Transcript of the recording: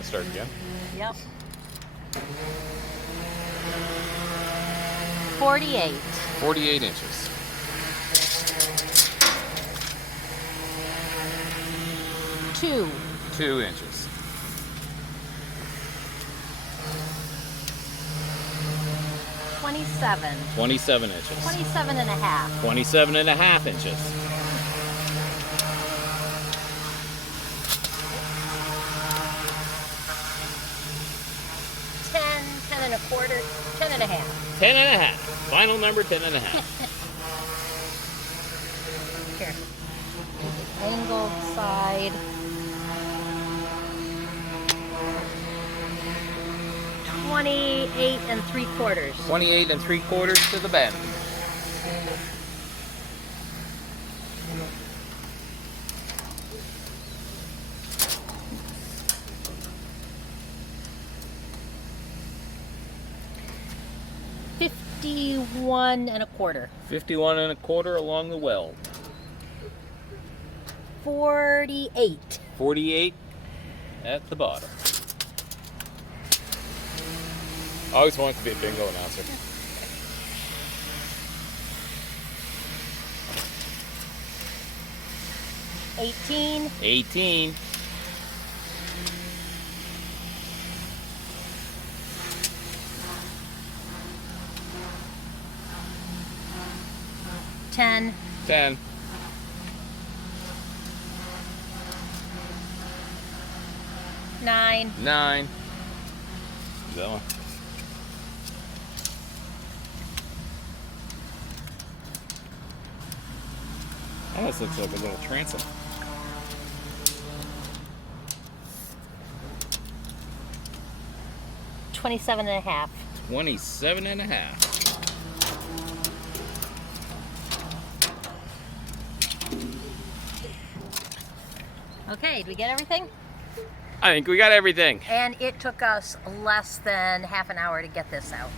want to start again? Yep. 48. 48 inches. 2 inches. 27. 27 inches. 27 and a half. 27 and a half inches. 10 and a quarter, 10 and a half. 10 and a half. Final number, 10 and a half. Here. The angled side. 28 and 3/4. 28 and 3/4 to the bend. $51 and a quarter. 51 and a quarter along the weld. 48. 48 at the bottom. I always wanted to be a bingo announcer. $18. 18. 10. 10. 9. 9. That one. Oh, this looks like a little transom. $27 and a half. 27 and a half. Okay, did we get everything? I think we got everything. And it took us less than half an hour to get this out.